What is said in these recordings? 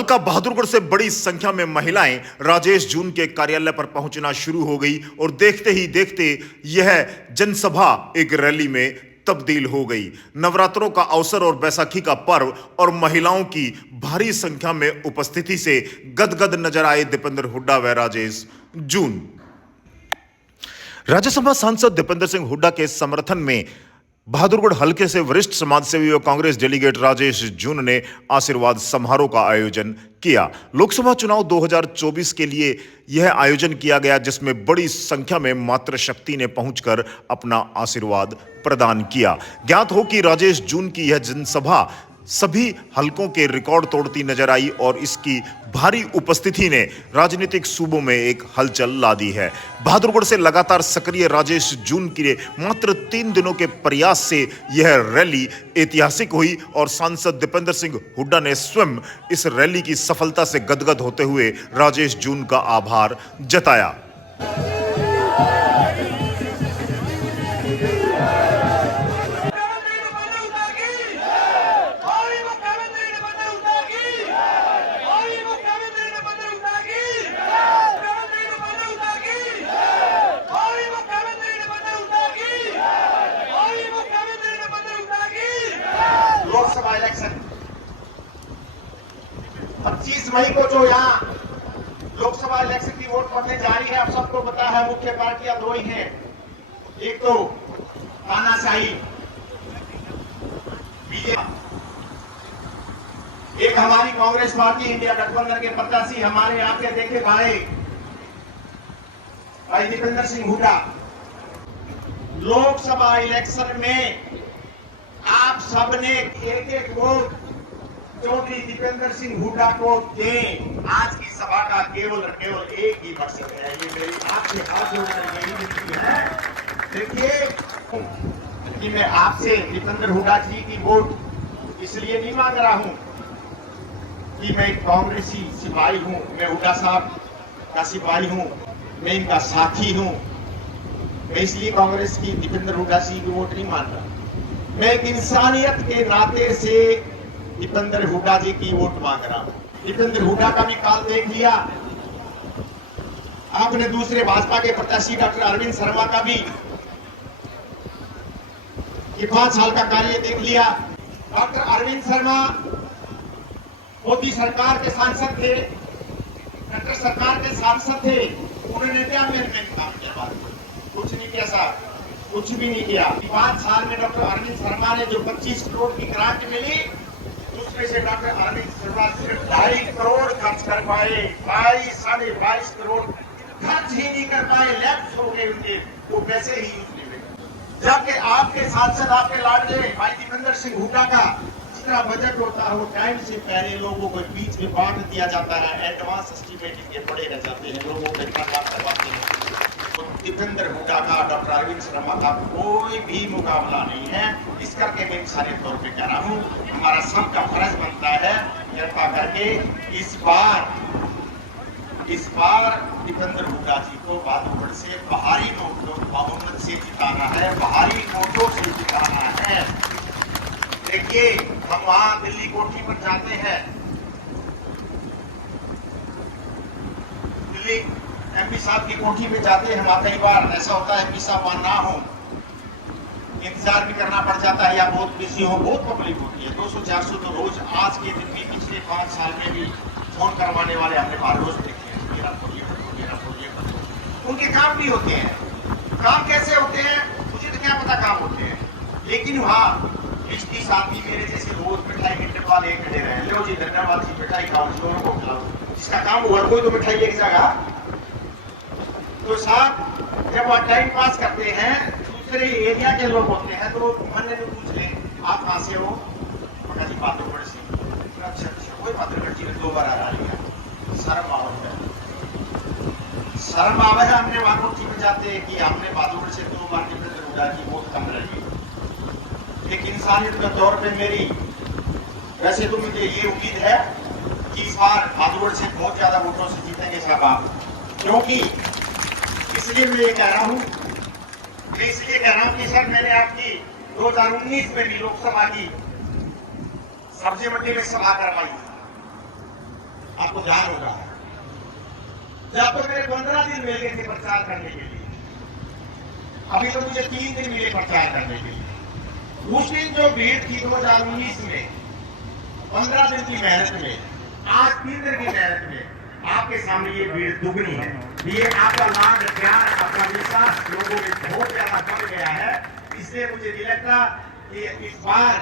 हल्का बहादुरगढ़ से बड़ी संख्या में महिलाएं राजेश जून के कार्यालय पर पहुंचना शुरू हो गई और देखते ही देखते यह जनसभा एक रैली में तब्दील हो गई। नवरात्रों का अवसर और बैसाखी का पर्व और महिलाओं की भारी संख्या में उपस्थिति से गदगद नजर आए दीपेंद्र हुड्डा व राजेश जून। राज्यसभा सांसद दीपेंद्र सिंह हुड्डा के समर्थन में बहादुरगढ़ हल्के से वरिष्ठ समाजसेवी और कांग्रेस डेलीगेट राजेश जून ने आशीर्वाद समारोह का आयोजन किया। लोकसभा चुनाव 2024 के लिए यह आयोजन किया गया, जिसमें बड़ी संख्या में मातृशक्ति ने पहुंचकर अपना आशीर्वाद प्रदान किया। ज्ञात हो कि राजेश जून की यह जनसभा सभी हलकों के रिकॉर्ड तोड़ती नजर आई और इसकी भारी उपस्थिति ने राजनीतिक सूबों में एक हलचल ला दी है। बहादुरगढ़ से लगातार सक्रिय राजेश जून के मात्र 3 दिनों के प्रयास से यह रैली ऐतिहासिक हुई और सांसद दीपेंद्र सिंह हुड्डा ने स्वयं इस रैली की सफलता से गदगद होते हुए राजेश जून का आभार जताया। लोकसभा इलेक्शन 25 मई को जो यहाँ लोकसभा इलेक्शन की वोट पड़ने जा रही है, आप सबको पता है मुख्य पार्टियां दो ही हैं। एक तो तानाशाही बीजेपी, एक हमारी कांग्रेस पार्टी इंडिया गठबंधन के प्रत्याशी हमारे यहाँ के देखे भाई दीपेंद्र सिंह हुड्डा। लोकसभा इलेक्शन में आप सबने एक वोट चौधरी दीपेंद्र सिंह हुड्डा को दें। आज की सभा का केवल एक ही मकसद है, ये मेरी आपसे हाथ जोड़कर यही विनती है। देखिए कि मैं आपसे दीपेंद्र हुड्डा जी की वोट इसलिए नहीं मांग रहा हूं कि मैं कांग्रेसी सिपाही हूं, मैं हुड्डा साहब का सिपाही हूं, मैं इनका साथी हूं। मैं इसलिए कांग्रेस की दीपेंद्र हुड्डा जी की वोट नहीं मांग रहा। मैं एक इंसानियत के नाते से दीपेंद्र हुड्डा जी की वोट मांग रहा हूं। दीपेंद्र हुड्डा का भी काल देख लिया आपने, दूसरे भाजपा के प्रत्याशी डॉक्टर अरविंद शर्मा का भी 5 साल का कार्य देख लिया। डॉक्टर अरविंद शर्मा मोदी सरकार के सांसद थे, डॉक्टर सरकार के सांसद थे, उन्होंने क्या अमेंडमेंट काम किया? कुछ नहीं किया साहब, कुछ भी नहीं किया। 5 साल में डॉक्टर अरविंद शर्मा ने जो 25 करोड़ की ग्रांट मिली, उसमें से डॉक्टर अरविंद शर्मा सिर्फ 2.5 करोड़ खर्च कर पाए। 22-22.5 करोड़ खर्च ही नहीं कर पाए, लैप्स हो गए उनके, वो पैसे ही यूज नहीं हुए। जबकि आपके सांसद, आपके लाडले भाई दीपेंद्र सिंह हुड्डा का जितना बजट होता है वो टाइम से पहले लोगों को बीच में बांट दिया जाता है। एडवांस एस्टिमेटिंग के पड़े रह जाते हैं, लोगों को करवाते हैं। दीपेंद्र हुड्डा का, डॉक्टर अरविंद शर्मा का कोई भी मुकाबला नहीं है। इस करके मैं सारे तौर पे कह रहा हूँ, हमारा सबका फर्ज बनता है कृपा करके इस बार दीपेंद्र हुड्डा जी को बहादुरगढ़ से भारी बहुमत से जिताना है, भारी वोटों से जिताना है। देखिए हम वहां दिल्ली कोठी पर जाते हैं, दिल्ली एमपी साहब की कोठी में जाते हैं, वहां कई बार ऐसा होता है एमपी साहब वहां ना हो, इंतजार भी करना पड़ जाता है या बहुत बिजी हो, बहुत पब्लिक होती है। 200-400 तो रोज, आज के दिन भी, पिछले 5 साल में भी फोन करवाने वाले हमने बार रोज देखे हैं। उनके काम भी होते हैं, काम कैसे होते हैं मुझे तो क्या पता काम होते हैं, लेकिन वहां 20-30 आदमी मेरे जैसे रोज मिठाई के डब्बा ले खड़े रहे, लो जी धन्यवाद जी, मिठाई खाओ, लोगों को खिलाओ, जिसका काम हुआ कोई तो मिठाई एक जगह। तो साहब जब वह टाइम पास करते हैं, दूसरे एरिया के लोग होते हैं, तो मन में पूछ ले आप कहां से हो? पता जी बहादुरगढ़ से। अच्छा कोई बहादुरगढ़ जी ने 2 बार हरा लिया, शर्म आवत है, शर्म आवे है। हमने वहां कोठी में जाते हैं कि हमने बहादुरगढ़ से 2 बार दीपेंद्र हुड्डा की वोट कम रही। एक इंसानियत के तौर पे मेरी, वैसे तो मुझे ये उम्मीद है कि इस बार बहादुरगढ़ से बहुत ज्यादा वोटों से जीतेंगे साहब आप, क्योंकि इसलिए मैं ये कह रहा हूं कि सर मैंने आपकी 2019 में भी लोकसभा की सब्जी मंडी में सभा करवाई, आपको ध्यान होगा। जब तो मेरे 15 दिन मिल गए थे प्रचार करने के लिए, अभी तो मुझे 3 दिन मिले प्रचार करने के लिए। उस दिन जो भीड़ थी 2019 में 15 दिन की मेहनत में, आज 3 दिन की मेहनत में आपके सामने ये भीड़ दुगनी है। ये आपका लाड प्यार, आपका विश्वास लोगों में बहुत ज्यादा बढ़ गया है। इसलिए मुझे नहीं लगता कि इस बार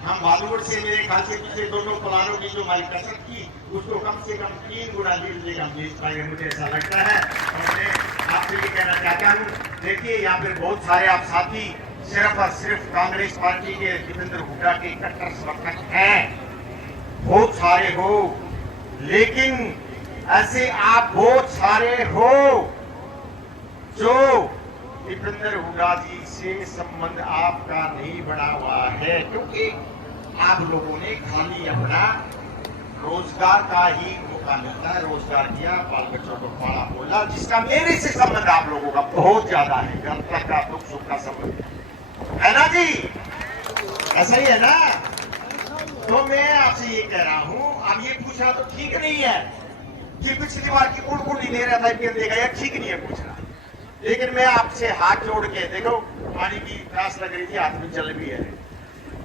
हम बहादुरगढ़ से, मेरे ख्याल से पिछले दोनों प्लानों की जो हमारी कसरत की उसको कम से कम 3 गुना लीड हम जीत पाएंगे, मुझे ऐसा लगता है। और मैं आपसे ये कहना चाहता हूँ, देखिए यहाँ पे बहुत सारे आप साथी सिर्फ और सिर्फ कांग्रेस पार्टी के दीपेंद्र हुड्डा के कट्टर समर्थक हैं, बहुत सारे हो, लेकिन ऐसे आप बहुत सारे हो जो दीपेंद्र हुड्डा जी से संबंध आपका नहीं बना हुआ है, क्योंकि आप लोगों ने खाली अपना रोजगार का ही मौका मिलता है, रोजगार किया, बाल बच्चों को पाला बोला, जिसका मेरे से संबंध आप लोगों का बहुत ज्यादा है, घर तक का दुख सुख का संबंध है ना जी, ऐसा ही है ना। तो मैं आपसे ये कह रहा हूं, अब ये पूछना तो ठीक नहीं है कि पिछली बार की कुड़ नहीं दे रहा था देगा, यह ठीक नहीं है पूछना, लेकिन मैं आपसे हाथ जोड़ के, देखो पानी की प्यास लग रही थी, हाथ में जल भी है,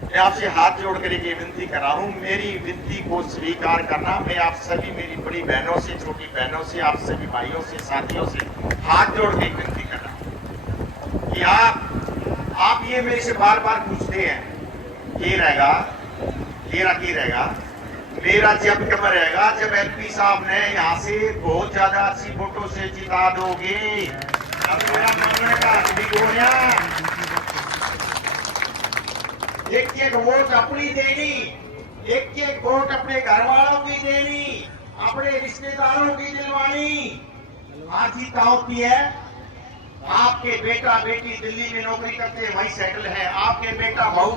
मैं आपसे हाथ जोड़ कर ये विनती कर रहा हूं, मेरी विनती को स्वीकार करना। मैं आप सभी, मेरी बड़ी बहनों से, छोटी बहनों से, आप सभी भाइयों से, साथियों से हाथ जोड़ के विनती कर रहा हूं कि आप ये मेरे से बार बार पूछते हैं ये रहेगा, की रहेगा, मेरा जब कब रहेगा जब एमपी साहब ने यहाँ से बहुत ज्यादा अच्छी वोटों से जिता दोगे, अब मेरा मांगने का भी हो गया। एक वोट अपनी देनी, एक वोट अपने घर वालों की देनी, अपने रिश्तेदारों की दिलवानी। आज ही कहा होती है, आपके बेटा बेटी दिल्ली में नौकरी करते हैं, वहीं सेटल है, आपके बेटा बहू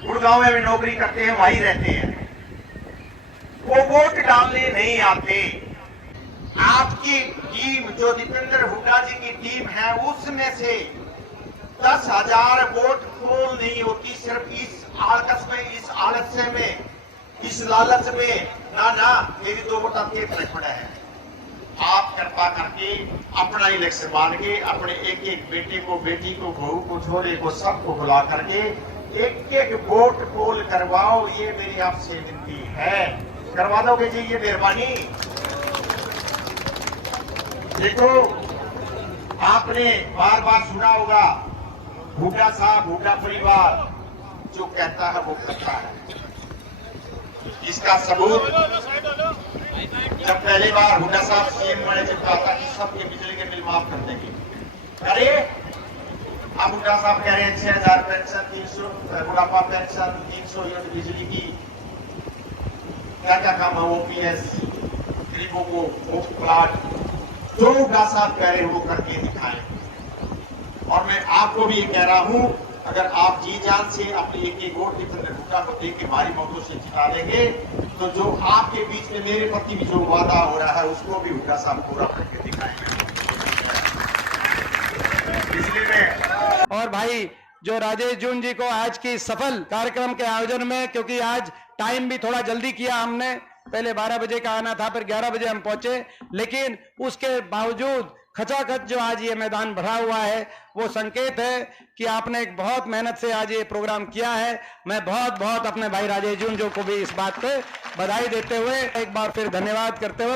गुड़गांव में नौकरी करते हैं, वहीं रहते हैं, वो वोट डालने नहीं आते। आपकी टीम जो दीपेंद्र हुड्डा जी की टीम है, उसमें से 10,000 वोट पोल नहीं होती, सिर्फ इस आलकस में, इस आलस्य में, इस लालच में, ना मेरी 2 वोट आपके फर्क पड़ा है। आप कृपा करके अपना इलेक्शन मान के अपने एक बेटे को, बेटी को, बहू को, छोरे को, सबको बुला करके एक वोट पोल करवाओ, ये मेरी आपसे विनती है। करवा दोगे जी, ये मेहरबानी। देखो आपने बार बार सुना होगा, हुड्डा साहब, हुड्डा परिवार जो कहता है वो करता है। इसका सबूत जब पहली बार हुड्डा साहब सीएम बने, जब कहा था कि सबके बिजली के बिल माफ कर देंगे, अरे अब हुड्डा साहब कह रहे हैं 6,000 पेंशन, 300 बुढ़ापा पेंशन, 300 यूनिट बिजली की, क्या क्या काम है, ओपीएस, गरीबों को मुफ्त प्लाट, जो हुड्डा साहब कह रहे हैं वो करके दिखाएं। और मैं आपको भी ये कह रहा हूं, अगर आप जी जान से अपनी एक वोट दीपेंद्र हुड्डा को देख के भारी मतों से जिता देंगे, तो जो आपके बीच में मेरे प्रति भी जो वादा हो रहा है उसको भी हुड्डा साहब पूरा करके दिखाएंगे। इसलिए मैं और भाई जो राजेश जून जी को आज की सफल कार्यक्रम के आयोजन में, क्योंकि आज टाइम भी थोड़ा जल्दी किया हमने, पहले 12 बजे का आना था, फिर 11 बजे हम पहुंचे, लेकिन उसके बावजूद खचाखच जो आज ये मैदान भरा हुआ है, वो संकेत है कि आपने एक बहुत मेहनत से आज ये प्रोग्राम किया है। मैं बहुत बहुत अपने भाई राजेश जून जो को भी इस बात पे बधाई देते हुए एक बार फिर धन्यवाद करते हुए